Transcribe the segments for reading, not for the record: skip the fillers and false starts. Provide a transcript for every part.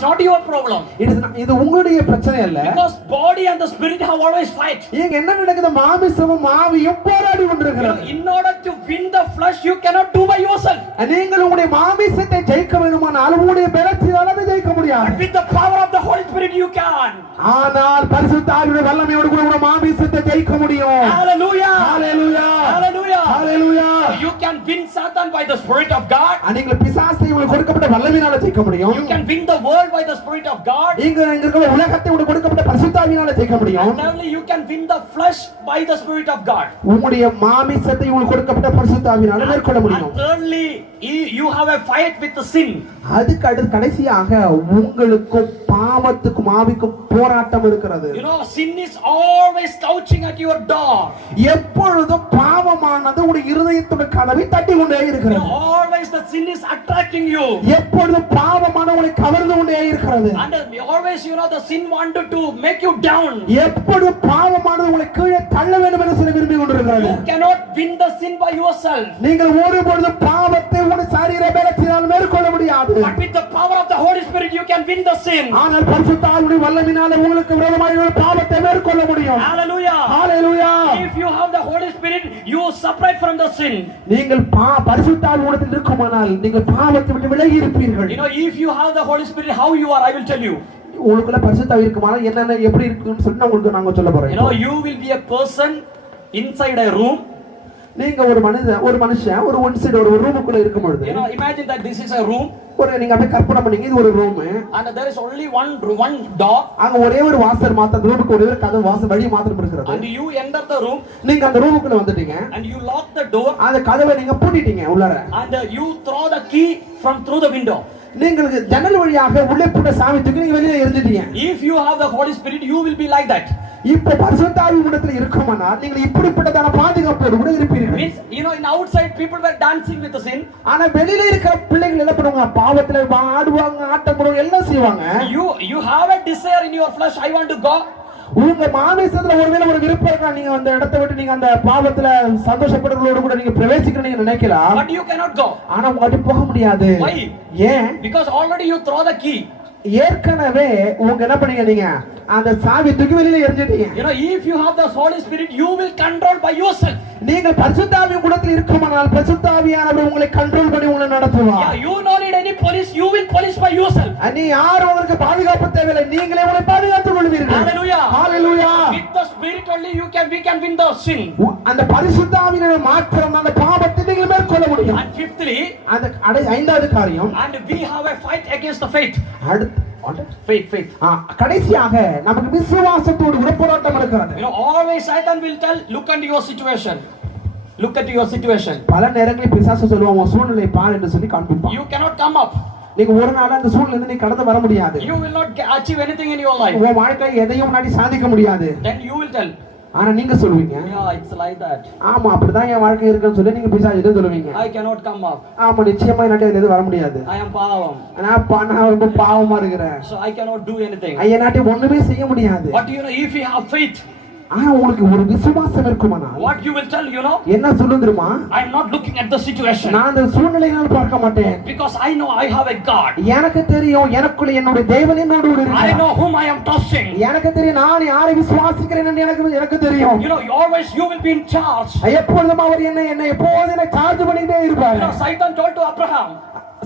is not your problem. இது உங்களுடைய பிரச்சனை அல்ல. Because body and the spirit have always fight. இங்க என்ன நடக்குது? மாமிசமும் ஆவியும் போராடி கொண்டிருக்கிறது. In order to win the flesh you cannot do by yourself. நீங்கள் உங்களுடைய மாமிசத்தை ஜெயிக்க வேண்டுமானால் உங்களுடைய பலத்தினால் அதை ஜெயிக்க முடியாது. But with the power of the Holy Spirit you can. ஆனால் பரிசுத்த ஆவியுடைய வல்லமையோடு கூட உங்களுடைய மாமிசத்தை ஜெயிக்க முடியும். Hallelujah. Hallelujah. Hallelujah. Hallelujah. So you can win Satan by the Spirit of God. நீங்கள் பிசாசை உங்களுக்கு கொடுக்கப்பட்ட வல்லமையினால ஜெயிக்க முடியும். You can win the world by the Spirit of God. இங்க இருக்கிற உலகத்தை உங்களுக்கு கொடுக்கப்பட்ட பரிசுத்த ஆவியினால ஜெயிக்க முடியும். And thirdly you can win the flesh by the Spirit of God. உங்களுடைய மாமிசத்தை உங்களுக்கு கொடுக்கப்பட்ட பரிசுத்த ஆவியினால மேற்கொள்ள முடியும். And thirdly you have a fight with the sin. அதுக்கு அடுத்து கடைசியாக உங்களுக்கு பாவத்துக்கும் ஆவிக்கும் போராட்டம் இருக்கிறது. You know sin is always couching at your door. எப்பொழுதும் பாவமானது உங்களுடைய இதயத்தோட கதவை தட்டி கொண்டே இருக்கிறது. Always the sin is attracting you. எப்பொழுதும் பாவமானது உங்களை கவர்ந்து கொண்டே இருக்கிறது. And always you know the sin wanted to make you down. எப்பொழுதும் பாவமானது உங்களை கீழே தள்ள வேண்டும் என்று சொல்லி விரும்பி கொண்டிருக்கிறது. You cannot win the sin by yourself. நீங்கள் ஒருபொழுதும் பாவத்தை உங்களுடைய சரீர பலத்தினால் மேற்கொள்ள முடியாது. But with the power of the Holy Spirit you can win the sin. ஆனால் பரிசுத்த ஆவியுடைய வல்லமையினால உங்களுக்கு விரோதமாக பாவத்தை மேற்கொள்ள முடியும். Hallelujah. Hallelujah. If you have the Holy Spirit you separate from the sin. நீங்கள் பரிசுத்த ஆவியுடன் இருக்குமானால் நீங்கள் பாவத்தை விட்டு விலகி இருப்பீர்கள். You know if you have the Holy Spirit how you are I will tell you. உங்களுக்குள்ள பரிசுத்த ஆவி இருக்குமானால் என்னென்ன எப்படி இருக்குன்னு சொல்லி உங்களுக்கு நாங்க சொல்ல போறோம். You know you will be a person inside a room. நீங்க ஒரு மனுஷன் ஒரு ஒன் சைடு ஒரு ரூமுக்குள்ள இருக்கும் பொழுது you know imagine that this is a room. ஒரு நீங்க அப்படியே கற்பனை பண்ணீங்க இது ஒரு room. And there is only one door. அங்க ஒரே ஒரு வாசல் மாத்திரம் ரூமுக்கு ஒரே ஒரு கதவு வாசல் வழி மாத்திரம் இருக்குது. And you enter the room. நீங்க அந்த ரூமுக்குள்ள வந்துட்டீங்க. And you lock the door. அந்த கதவை நீங்க பூட்டிட்டீங்க உள்ளார. And you throw the key from through the window. நீங்களுக்கு ஜன்னல் வழியாக உள்ளே போட்ட சாவி தூக்கி நீங்க வெளியே எறிஞ்சிட்டீங்க. If you have the Holy Spirit you will be like that. இப்போ பரிசுத்த ஆவி உங்களுக்குள்ள இருக்குமானால் நீங்கள் இப்படிப்பட்டதான பாதுகாப்போடு கூட இருப்பீர்கள். Means you know in outside people were dancing with the sin. ஆனா வெளியில இருக்கிற பிள்ளைகள் என்ன பண்ணுவாங்க? பாவத்துல ஆடுவாங்க, ஆட்டம் போடுவாங்க, எல்லாம் செய்வாங்க. You have a desire in your flesh I want to go. உங்க மாமிசத்துல ஒருவேளை ஒரு விருப்பம் இருக்கா நீங்க அந்த இடத்தை விட்டு நீங்க அந்த பாவத்துல சந்தோஷப்படுறவங்களோட கூட நீங்க பிரவேசிக்க நீங்க நினைக்கலாம். But you cannot go. ஆனா உங்களால போக முடியாது. Why? ஏன்? Because already you throw the key. ஏற்கனவே உங்க என்ன பண்ணீங்க? நீங்க அந்த சாவி தூக்கி வெளியில எறிஞ்சிட்டீங்க. You know if you have the Holy Spirit you will control by yourself. நீங்கள் பரிசுத்த ஆவியின் கூடத்தில் இருக்குமானால் பரிசுத்த ஆவியானவர் உங்களை கண்ட்ரோல் பண்ணி உங்களை நடத்துவார். Yeah, you don't need any police, you will police by yourself. நீ யாரும் உங்களுக்கு பாதுகாப்பு தேவையில்லை, நீங்களே உங்களை பாதுகாத்துக் கொள்வீர்கள். Hallelujah. Hallelujah. With the Spirit only we can win the sin. அந்த பரிசுத்த ஆவியினால் மாத்திரம் அந்த பாவத்தை நீங்கள் மேற்கொள்ள முடியும். And fifthly, அந்த ஐந்தாவது காரியம், and we have a fight against the faith. Faith. கடைசியாக நமக்கு விசுவாசத்தோடு ஒரு போராட்டம் இருக்கிறது. You know always Satan will tell look at your situation. Look at your situation. பல நேரங்களில் பிசாசு சொல்லுவான் உன் சூழ்நிலை பார் என்று சொல்லி காண்பிப்பான். You cannot come up. நீங்க ஒரு நாள் அந்த சூழ்நிலையில இருந்து நீ கடந்து வர முடியாது. You will not achieve anything in your life. உன் வாழ்க்கையில எதையும் நீ சாதிக்க முடியாது. Then you will tell. ஆனா நீங்க சொல்வீங்க yeah it's like that. ஆமா அப்படிதான் என் வாழ்க்கை இருக்குன்னு சொல்லி நீங்க பிசாசுகிட்ட சொல்லுவீங்க. I cannot come up. ஆமா நிச்சயமா என்னால எதுவும் வர முடியாது. I am பாவம். நான் ரொம்ப பாவமா இருக்கிறேன். So I cannot do anything. என்னால ஒண்ணுமே செய்ய முடியாது. But you know if you have faith, உங்களுக்கு ஒரு விசுவாசம் இருக்குமானா what you will tell you know என்ன சொல்லுங்கமா? I am not looking at the situation. நான் அந்த சூழ்நிலையை பார்க்க மாட்டேன். Because I know I have a God. எனக்கு தெரியும் எனக்குள்ள என்னோட தேவன் என்னோடு இருக்கிறார். I know whom I am trusting. எனக்கு தெரியும் நான் யாரை விசுவாசிக்கிறேன் என்று எனக்கு தெரியும். You know always you will be in charge. எப்பொழுதும் அவர் என்ன எப்போதும் என்ன சார்ஜ் பண்ணிட்டே இருப்பார். You know Satan told to Abraham.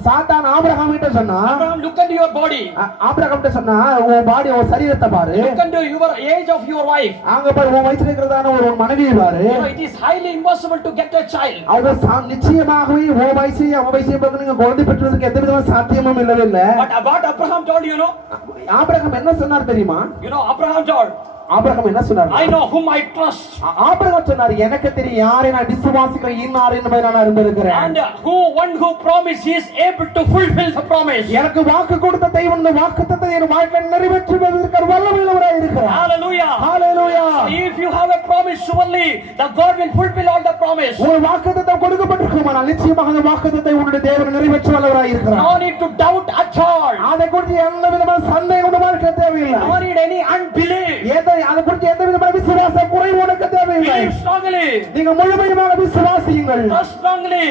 சாத்தான் ஆபிரகாம் கிட்ட சொன்னா Abraham look at your body. Abraham கிட்ட சொன்னா உன் பாடி உன் சரீரத்தை பாரு. Look at your age of your wife. அங்க பாரு உன் வயசுல இருக்கிறதான ஒரு மனைவியை பாரு. You know it is highly impossible to get a child. அவர் நிச்சயமாகவே உன் வயசு அவன் வயசை பார்த்து நீங்க குழந்தை பெற்றதுக்கு எந்த விதமான சாத்தியமும் இல்லவே. But about Abraham told you know Abraham என்ன சொன்னார் தெரியுமா? You know Abraham told Abraham என்ன சொன்னார்? I know whom I trust. Abraham சொன்னார் எனக்கு தெரியும் யாரை நான் விசுவாசிக்கிறேன் இன்னார் என்பதை நான் அறிந்திருக்கிறேன். And one who promised he is able to fulfill the promise. எனக்கு வாக்கு கொடுத்த தெய்வம் இந்த வாக்குத்தத்தத்தை என் வாழ்க்கையில் நிறைவேற்றுவதற்கு வல்லமையுள்ளவராய் இருக்கிறார். Hallelujah. Hallelujah. If you have a promise surely the God will fulfill all the promise. ஒரு வாக்குத்தத்தம் கொடுக்கப்பட்டிருக்குமானால் நிச்சயமாக அந்த வாக்குத்தத்தத்தை உன்னுடைய தேவன் நிறைவேற்ற வல்லவராய் இருக்கிறார். No need to doubt at all. அதை குறித்து எந்த விதமான சந்தேகம் உன் வாழ்க்கையில் தேவையில்லை. No need any unbelief. அதை குறித்து எந்த விதமான விசுவாச குறைவு உனக்கு தேவையில்லை. Believe strongly. நீங்க முழுமையாக விசுவாசியுங்கள். Trust strongly.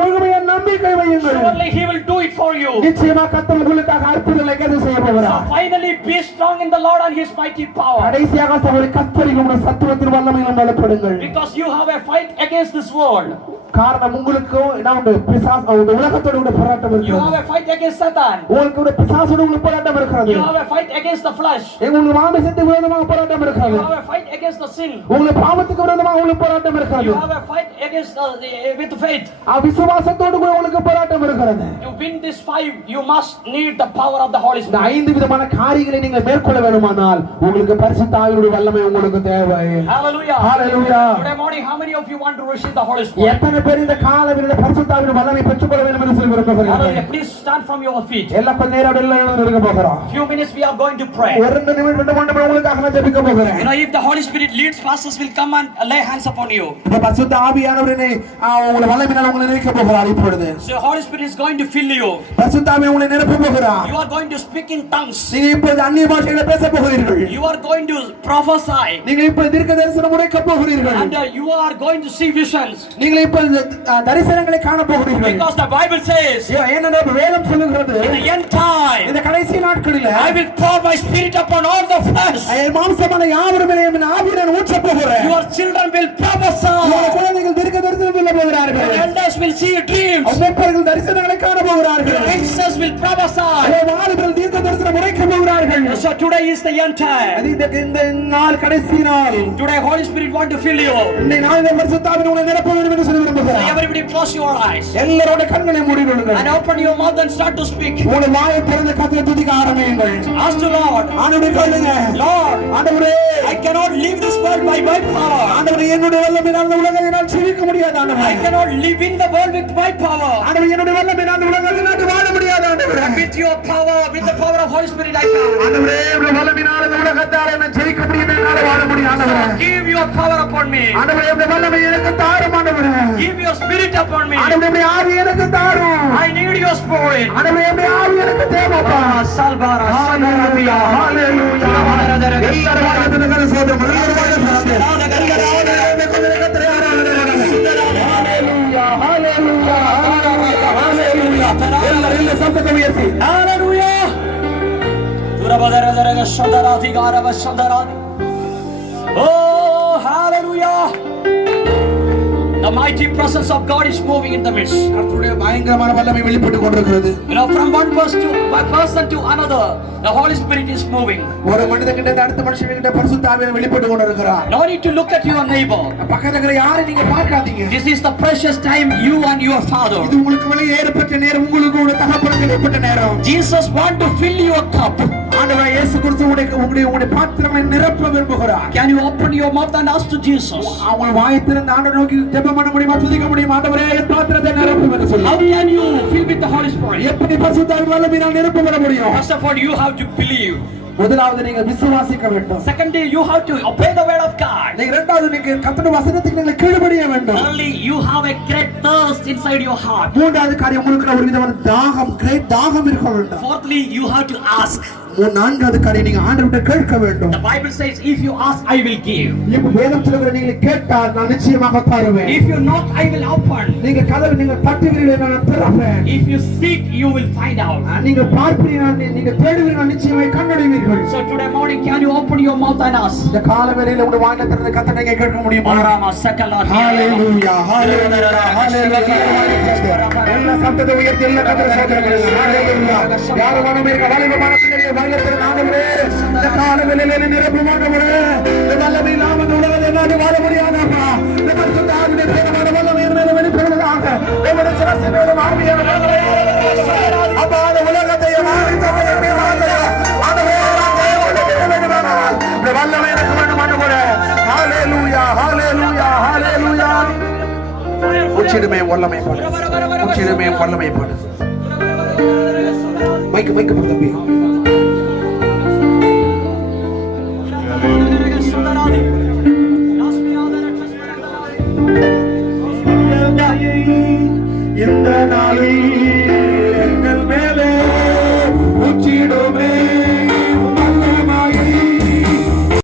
முழுமையாக நம்பிக்கை வையுங்கள். Surely he will do it for you. நிச்சயமாக கர்த்தர் உங்களுக்காக அற்புதங்களை செய்ய போகிறார். செய்கிறவராய். Finally be strong in the Lord and his mighty power. கடைசியாக சகோதரி கர்த்தரின் உம்முடைய சத்துவத்தின் வல்லமையிலும் பலப்படுங்கள். Because you have a fight against this world. காரணம் உங்களுக்கு என்ன உண்டு? பிசாசு இந்த உலகத்தோட கூட போராட்டம் You இருக்கிறது. have a fight against Satan. உங்களுக்கு ஒரு பிசாசோட உங்களுக்கு போராட்டம் இருக்கிறது. You have a fight against the flesh. உங்களுக்கு மாம்சத்துக்கு விரோதமாக போராட்டம் இருக்கிறது. You have a fight against the sin. உங்களுக்கு பாவத்துக்கு விரோதமாக உங்களுக்கு போராட்டம் இருக்கிறது. You have a fight against with faith. விசுவாசத்தோடு கூட உங்களுக்கு போராட்டம் இருக்கிறது. To win this fight, you must need the power of the Holy இந்த Spirit. 5 விதமான காரியங்களை நீங்கள் மேற்கொள்ள வேண்டுமானால் உங்களுக்கு பரிசுத்த ஆவியுடைய வல்லமை உங்களுக்கு தேவை. Hallelujah. Hallelujah. Today morning, how many of you want to receive the Holy Spirit? எத்தனை பேர் இந்த காலையில பரிசுத்த ஆவியுடைய வல்லமை பெற்றுக்கொள்ள வேண்டும் என்று சொல்லி விரும்புகிறீர்கள்? Hallelujah. Please stand from your feet. எல்லாம் கொஞ்ச நேரம் அப்படியே எழுந்து இருக்க போகிறோம். Few minutes we are going to pray. ஒரு நிமிடம் உங்களுக்காக நான் ஜெபிக்க போகிறேன். You know, if the Holy Spirit leads, pastors will come and lay hands upon you. இந்த பரிசுத்த ஆவியானவரே உங்களை வல்லமையினால் உங்களை நிறைக்க போகிறார் இப்பொழுது. So Holy Spirit is going to fill you. பரிசுத்த ஆவி உங்களை நிரப்ப போகிறார். You are going to speak in tongues. நீங்க இப்பொழுது அந்நிய பாஷைகளை பேச போகிறீர்கள். You are going to prophesy. நீங்க இப்பொழுது தீர்க்க தரிசனம் உரைக்க போகிறீர்கள். And you are going to see visions. நீங்க இப்பொழுது தரிசனங்களை காண போகிறீர்கள். Because the Bible says, ஏனென்றால் வேதம் சொல்லுகிறது, in the end time, இந்த கடைசி நாட்களில் I will pour my spirit upon all the flesh. மாம்சமான யாவரும் மேல் என் ஆவியை நான் ஊற்றப் போகிறேன். Your children will prophesy. உங்கள் குழந்தைகள் தீர்க்க தரிசனம் சொல்ல போகிறார்கள். Your elders will see dreams. மூப்பர்கள் தரிசனங்களை காண போகிறார்கள். Your youngsters will prophesy. வாலிபர்கள் தீர்க்க தரிசனம் உரைக்க போகிறார்கள். So today is the end time. இந்த நாள் கடைசி நாள். Today Holy Spirit want to fill you. இந்த நாளில் பரிசுத்த ஆவி உங்களை நிரப்ப வேண்டும் என்று சொல்லி So விரும்புகிறேன். everybody close your eyes எல்லாரோட கண்களை மூடிவிடுங்கள். and open your mouth and start to speak. உங்கள் வாயை திறந்து கர்த்தரை துதிக்க ஆரம்பியுங்கள். Ask the Lord, ஆண்டவரே சொல்லுங்க, Lord, ஆண்டவரே, I cannot leave this world by my power. ஆண்டவரே என்னுடைய வல்லமையினால் இந்த உலகத்தை நான் ஜீவிக்க முடியாது ஆண்டவரே. I cannot live in the world with my power. ஆண்டவரே என்னுடைய வல்லமையினால் இந்த உலகத்தை நான் வாழ முடியாது ஆண்டவரே. But with your power, with the power of Holy Spirit, I can. ஆண்டவரே உம்முடைய வல்லமையினால் இந்த உலகத்தால் நான் ஜெயிக்க முடியும் என்னால வாழ முடியும் ஆண்டவரே. Give your power upon me. ஆண்டவரே உம்முடைய வல்லமை எனக்கு தாரும் ஆண்டவரே. Give your spirit upon me. ஆண்டவரே உம்முடைய ஆவி எனக்கு தாரும். I need your spirit. ஆண்டவரே உம்முடைய ஆவி எனக்கு தேவைப்பா. Salvara, ஹalleluya, ஹalleluya. எல்லாரும் வாய்த்தன கர சோதரம். எல்லாரும் வாய்த்தன சோதரம். ஹalleluya, ஹalleluya, ஹalleluya. எல்லாரும் சத்தத்தை உயர்த்தி Hallelujah. Durabadara Shandarati Garava Shandarati. Oh, hallelujah. The mighty presence of God is moving in the midst. கர்த்தருடைய பயங்கரமான வல்லமை வெளிப்பட்டு கொண்டிருக்கிறது. You know, from one person to another, the Holy Spirit is moving. ஒரு மனிதன்கிட்ட அடுத்த மனுஷன்கிட்ட பரிசுத்த ஆவியை வெளிப்பட்டு கொண்டிருக்கிறார். No need to look at your neighbor. பக்கத்துல இருக்கிற யாரை நீங்க பார்க்காதீங்க. This is the precious time you and your father. இது உங்களுக்கு வெளியே ஏற்பட்ட நேரம், உங்களுக்கு உங்க தகப்பனுக்கு ஏற்பட்ட நேரம். Jesus want to fill your cup. ஆண்டவரே இயேசு கிறிஸ்து உங்களுடைய பாத்திரங்களை நிரப்ப விரும்புகிறார். Can you open your mouth and ask to Jesus? அவங்க வாயை திறந்து ஆண்டவரை நோக்கி ஜெபம் பண்ண முடியுமா, துதிக்க முடியுமா? ஆண்டவரே என் பாத்திரத்தை நிரப்பும் என்று சொல்லு. How can you fill with the Holy Spirit? எப்படி பரிசுத்த ஆவி வல்லமையினால் நிரப்ப வர முடியும்? First of all, you have to believe. முதலாவது நீங்க விசுவாசிக்க வேண்டும். Secondly, you have to obey the word of God. நீங்க இரண்டாவது நீங்க கர்த்தருடைய வசனத்துக்கு நீங்க கீழ்ப்படிய வேண்டும். Thirdly, you have a great thirst inside your heart. மூன்றாவது காரியம் உங்களுக்கு ஒரு விதமான தாகம், கிரேட் தாகம் இருக்க வேண்டும். Fourthly, you have to ask. நான்காவது காரியம் நீங்க ஆண்டவர்கிட்ட கேட்க வேண்டும். The Bible says, if you ask, I will give. இப்ப வேதம் சொல்லுகிற நீங்க கேட்டால் நான் நிச்சயமாக தருவேன். If you knock, I will open. நீங்க கதவை நீங்க தட்டுவீர்கள் நான் திறப்பேன். If you seek, you will find out. நீங்க பார்ப்பீர்கள், நீங்க தேடுவீர்கள், நிச்சயமாக கண்டடைவீர்கள். So today morning, can you open your mouth and ask? இந்த காலவேளையில உங்க வாயில திறந்து கர்த்தரை நீங்க கேட்க முடியுமா? Rama Sakala. ஹalleluya, ஹalleluya, ஹalleluya. எல்லா சத்தத்தை உயர்த்தி எல்லா கர்த்தரை ஸ்தோத்திரம். ஹalleluya. யார் வானமேக வாலிபமான பிள்ளைகளை வாயில திறந்து ஆண்டவரே இந்த காலவேளையில நிரப்பும் ஆண்டவரே. இந்த வல்லமை இல்லாம இந்த உலகத்தில் என்னால வாழ முடியாதப்பா. இந்த பரிசுத்த ஆவியின் தேவனான வல்லமை என் மேல வெளிப்படுவதாக. உம்முடைய சிரசின் மேல ஆவியானவரே. அப்பா இந்த உலகத்தை மாறி தந்தையை மாறா. ஆண்டவரே இந்த வல்லமை எனக்கு வேண்டும் ஆண்டவரே. ஹalleluya, ஹalleluya, ஹalleluya. உச்சிடுமே வல்லமை படு. உச்சிடுமே வல்லமை படு. மைக் தம்பி. இந்த